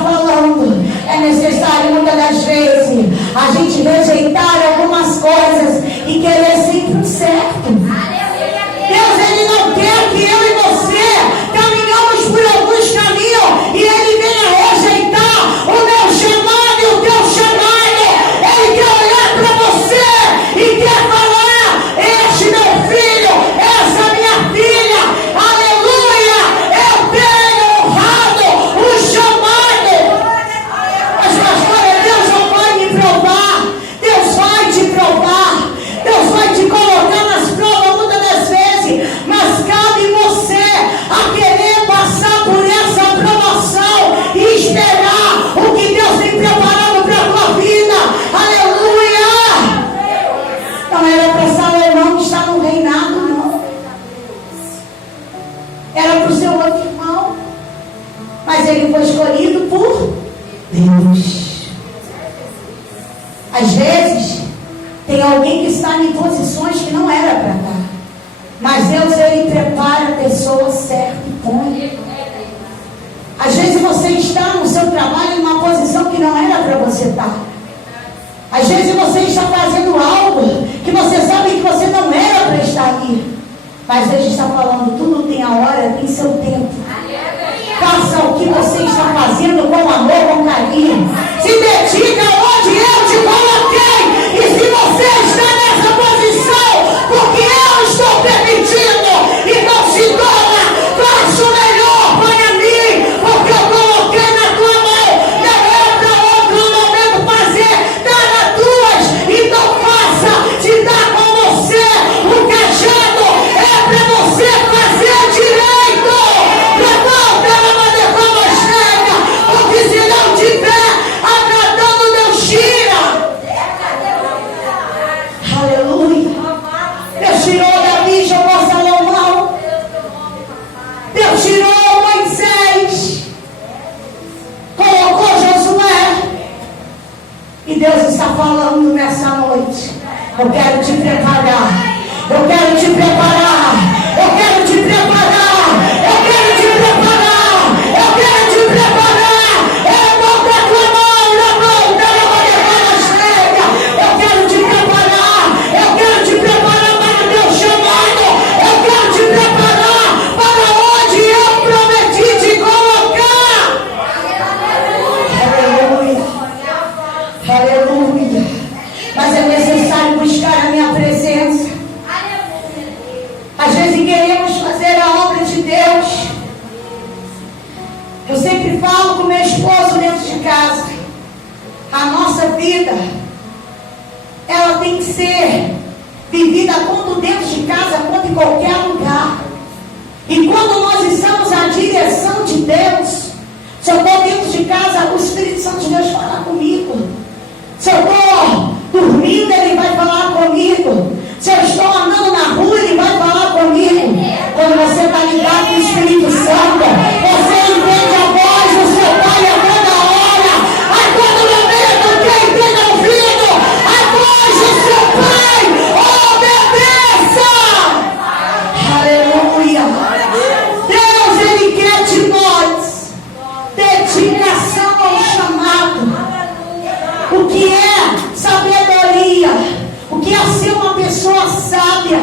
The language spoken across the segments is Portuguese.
falando. É necessário muitas das vezes a gente rejeitar algumas coisas e querer sempre o certo. Deus, Ele não quer que eu e você caminhamos por alguns caminhos e Ele venha rejeitar o meu chamado e o teu chamado. Ele quer olhar para você e quer falar: este meu filho, essa minha filha, aleluia, eu tenho honrado o chamado. Mas pastora, Deus não vai me provar. Deus vai te provar. Deus vai te colocar nas provas muitas das vezes, mas cabe você a querer passar por essa aprovação e esperar o que Deus tem preparado para a tua vida. Aleluia! Não era para Salomão que está no reinado, não. Era para o seu outro irmão, mas ele foi escolhido por Deus. Às vezes tem alguém que está em posições que não era para estar, mas Deus, Ele prepara a pessoa certa e põe. Às vezes você está no seu trabalho em uma posição que não era para você estar. Às vezes você está fazendo algo que você sabe que você não era para estar ali, mas Deus está falando: tudo tem a hora, tem seu tempo. Faça o que você está fazendo com amor, com carinho. Se dedica onde eu te coloquei. E se você está nessa posição, porque eu estou permitindo, e não se dona, faça o melhor para mim, porque eu coloquei na tua mão. Não é para outro momento fazer, dá nas tuas. Então faça, te dá com você. O cajado é para você fazer direito. Levanta a mão mais chega, porque se não tiver agradando, Deus tira. Aleluia. Deus tirou Davi, jogou Salomão. Deus tirou Moisés, colocou Josué. E Deus está falando nessa noite: eu quero te preparar. Eu quero te preparar. Eu quero te preparar. Eu quero te preparar. Eu quero te preparar. Eu vou para a tua mão, na mão da minha chega. Eu quero te preparar. Eu quero te preparar para o teu chamado. Eu quero te preparar para onde eu prometi te colocar. Aleluia. Aleluia. Mas é necessário buscar a minha presença. Às vezes queremos fazer a obra de Deus. Eu sempre falo com meu esposo dentro de casa: a nossa vida, ela tem que ser vivida tanto dentro de casa quanto em qualquer lugar. E quando nós estamos à direção de Deus, se eu estou dentro de casa, o Espírito Santo de Deus fala comigo. Se eu estou dormindo, Ele vai falar comigo. Se eu estou andando na rua, Ele vai falar comigo. Quando você está ligado no Espírito Santo, você entende a voz do seu Pai a toda hora. A todo momento, quem tem ouvido a voz do seu Pai, obedeça. Aleluia. Deus, Ele quer de nós dedicação ao chamado. O que é sabedoria? O que é ser uma pessoa sábia?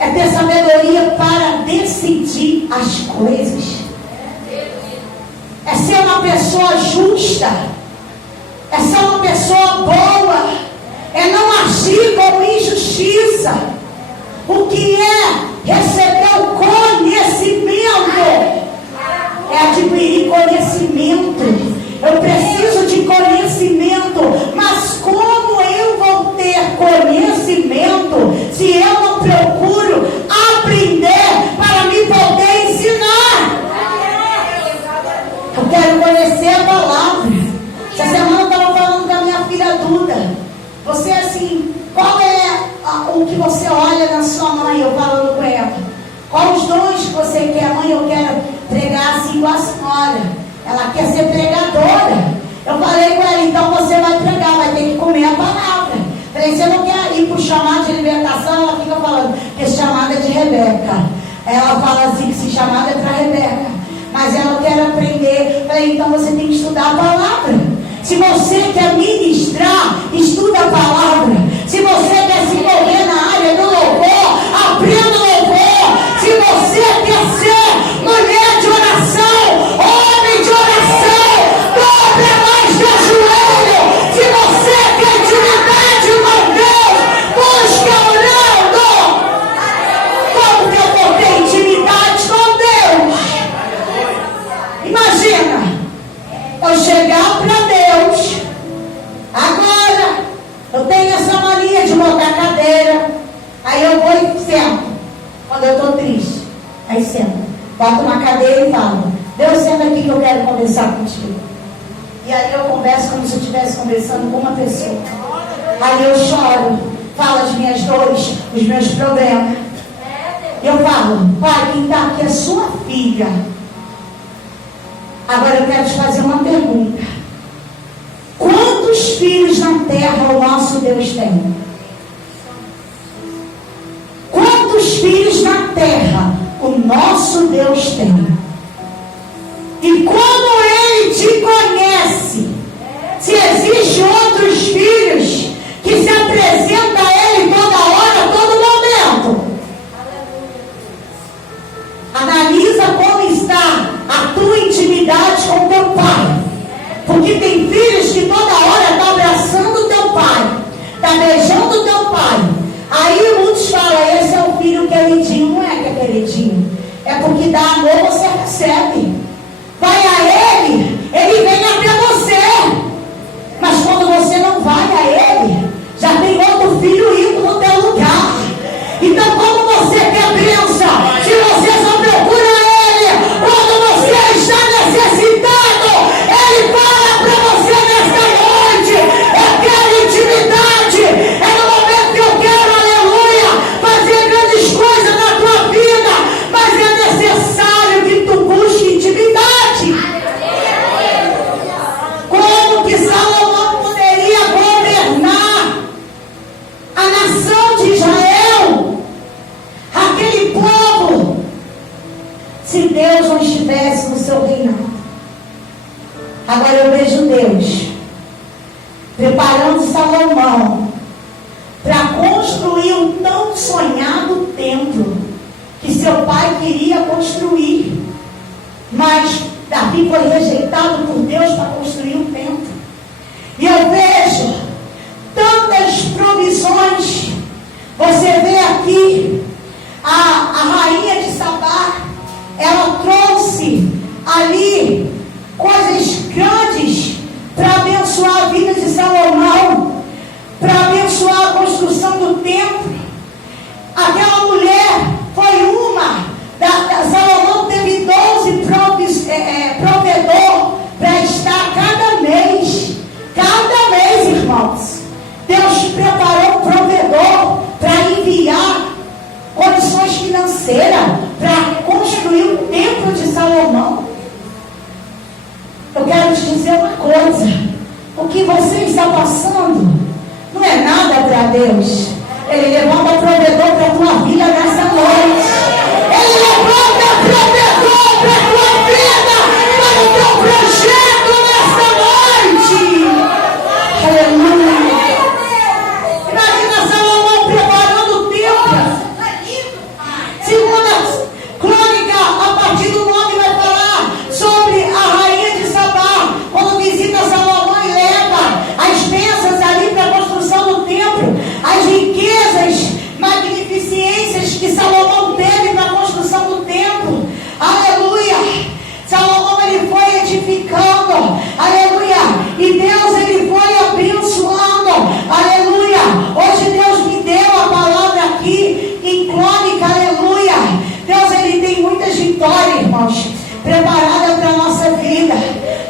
É ter sabedoria para decidir as coisas. É ser uma pessoa justa. É ser uma pessoa boa. É não agir com injustiça. O que é receber o conhecimento? É adquirir conhecimento. Eu preciso de conhecimento, mas como eu vou ter conhecimento se eu não procuro aprender para me poder ensinar? Eu quero conhecer a palavra. Essa semana eu estava falando com a minha filha Duda. Você assim, qual é o que você olha na sua mãe? Eu falando com ela. Quais os dons que você quer? Mãe, eu quero pregar assim com a senhora. Ela quer ser pregadora. Eu falei com ela: então você vai pregar, vai ter que comer a palavra. Falei: você não quer ir para o chamado de libertação? Ela fica falando que esse chamado é de Rebeca. Ela fala assim que esse chamado é para Rebeca. Mas ela quer quero aprender. Falei, então você tem que estudar a palavra. Se você quer ministrar, estuda a palavra. Se você quer se envolver na área do louvor, aprenda o louvor. Se você quer ser mulher de oração, homem de oração, dobre mais de joelho. Se você quer intimidade com Deus, busca orando. Como que eu vou ter intimidade com Deus? Imagina eu chegar para Deus. Agora eu tenho essa mania de montar cadeira. Aí eu vou e sento. Quando eu estou triste, aí sento, boto uma cadeira e falo: Deus, senta aqui que eu quero conversar contigo. E aí eu converso como se eu estivesse conversando com uma pessoa. Aí eu choro, falo as minhas dores, os meus problemas. Eu falo: Pai, quem está aqui é sua filha. Agora eu quero te fazer uma pergunta. Quantos filhos na terra o nosso Deus tem? Quantos filhos na terra o nosso Deus tem? E como Ele te conhece, se existem outros filhos que se apresentam a Ele toda hora, todo momento. Analisa como está a tua intimidade com teu pai. Porque tem filhos que toda hora estão abraçando o teu pai, está beijando o teu pai. Aí muitos falam: esse é o filho queridinho. Não é que é queridinho, é porque dá amor, você recebe. Vai a ele, ele vem até você. Mas quando você não vai a ele, já tem outro filho indo no teu lugar. Então como você quer bênção se você só procura ele quando você está necessitado? Ele fala para você nesta noite: eu quero intimidade. É no momento que eu quero, aleluia, fazer grandes coisas na tua vida. Mas é necessário que tu busque intimidade. Como que Salomão poderia governar a nação de Israel, aquele povo, se Deus não estivesse no seu reinado? Agora eu vejo Deus preparando Salomão para construir um tão sonhado templo que seu pai queria construir. Mas Davi foi rejeitado por Deus para construir um templo. E eu vejo tantas provisões. Você vê aqui a rainha de Sabá, ela trouxe ali coisas grandes para abençoar a vida de Salomão, para abençoar a construção do templo. Aquela mulher foi uma. Salomão teve 12 provedores para estar cada mês, irmãos. Deus preparou um provedor para enviar condições financeiras para construir o templo de Salomão. Eu quero te dizer uma coisa: o que você está passando não é nada para Deus. Ele levanta provedor para a tua vida nessa noite. Ele levanta provedor para a tua vida, para o teu projeto nessa noite. Aleluia. Imagina Salomão preparando o templo. Segunda Crônica, a partir do 9, vai falar sobre a rainha de Sabá, quando visita Salomão e leva as bênçãos ali para a construção do templo, as riquezas, magnificências que Salomão teve para a construção do templo. Aleluia. Salomão, ele foi edificando, aleluia, e Deus, ele foi abençoando, aleluia. Hoje Deus me deu a palavra aqui em Crônica, aleluia. Deus, ele tem muitas vitórias, irmãos, preparadas para a nossa vida,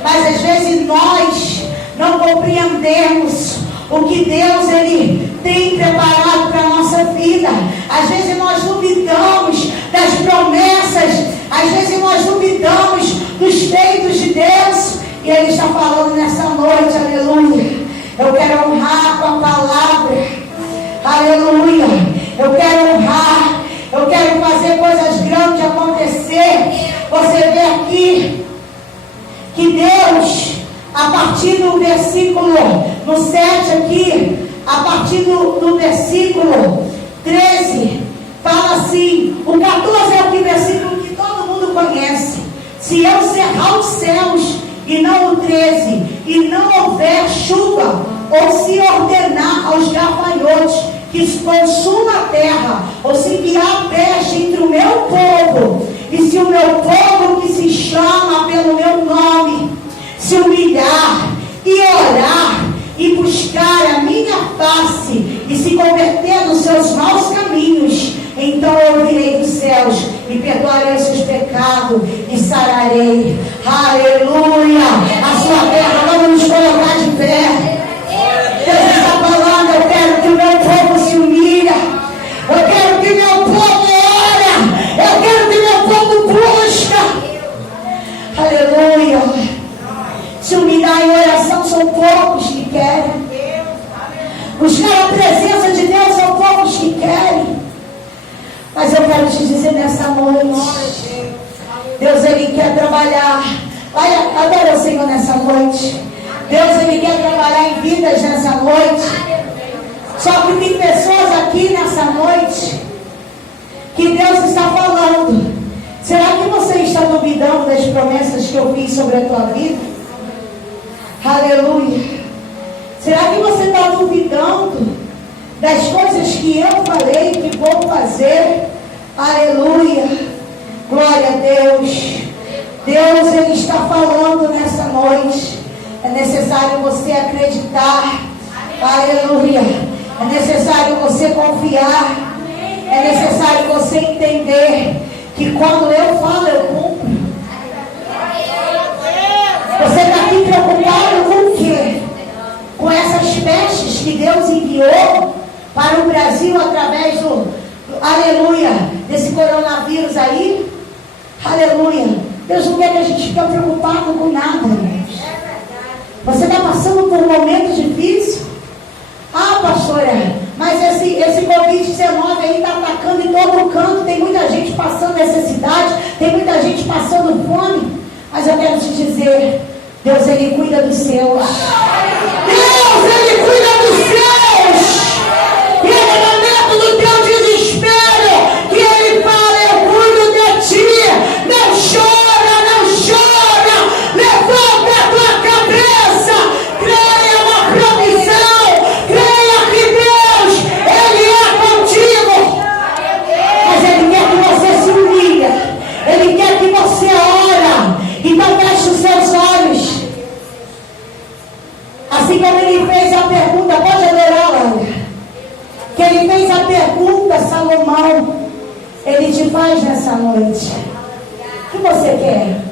mas às vezes nós não compreendemos o que Deus, ele tem preparado para a nossa vida. Às vezes nós duvidamos das promessas, às vezes nós duvidamos dos feitos de Deus, e Ele está falando nessa noite, aleluia. Eu quero honrar com a palavra, aleluia. Eu quero honrar, eu quero fazer coisas grandes acontecer. Você vê aqui que Deus, a partir do versículo, no 7 aqui, a partir do versículo 13, fala assim, o 14 é o versículo que todo mundo conhece. Se eu cerrar os céus, e não o 13, e não houver chuva, ou se ordenar aos gafanhotos que consuma a terra, ou se enviar peste entre o meu povo, e se o meu povo que se chama pelo meu nome se humilhar e orar e buscar a minha face e se converter dos seus maus caminhos, então eu virei dos céus e perdoarei os seus pecados e sararei. Aleluia! A sua terra, vamos nos colocar de pé. Deus está falando, eu quero que o meu povo se humilhe. Eu quero que meu povo ore. Eu quero que meu povo busca. Aleluia! Se humilhar em oração são poucos que querem. Buscar a presença de Deus são poucos que querem. Mas eu quero te dizer nessa noite, Deus, Ele quer trabalhar. Vai, adora o Senhor nessa noite. Deus, Ele quer trabalhar em vidas nessa noite. Só que tem pessoas aqui nessa noite que Deus está falando. Será que você está duvidando das promessas que eu fiz sobre a tua vida? Aleluia. Será que você está duvidando das coisas que eu falei que vou fazer? Aleluia. Glória a Deus. Deus, Ele está falando nessa noite. É necessário você acreditar. Aleluia. É necessário você confiar. É necessário você entender que quando eu falo, eu cumpro. Você está aqui preocupado com o quê? Com essas pestes que Deus enviou para o Brasil através aleluia, desse coronavírus aí? Aleluia. Deus não quer que a gente fique preocupado com nada, irmãos. Você está passando por um momento difícil? Ah, pastora, mas esse Covid-19 aí está atacando em todo canto. Tem muita gente passando necessidade, tem muita gente passando fome. Mas eu quero te dizer, Deus, Ele cuida dos seus. Deus, Ele cuida dos seus. E é no momento do teu desespero que Ele fala, eu cuido de ti. Não chora, não chora. Levanta a tua cabeça. Creia na provisão. Creia que Deus, Ele é contigo. Mas Ele quer que você se humilhe. Ele quer que você ora. Então feche os seus olhos. Assim como Ele fez a pergunta, pode adorar, olha. Que Ele fez a pergunta, Salomão, Ele te faz nessa noite. O que você quer?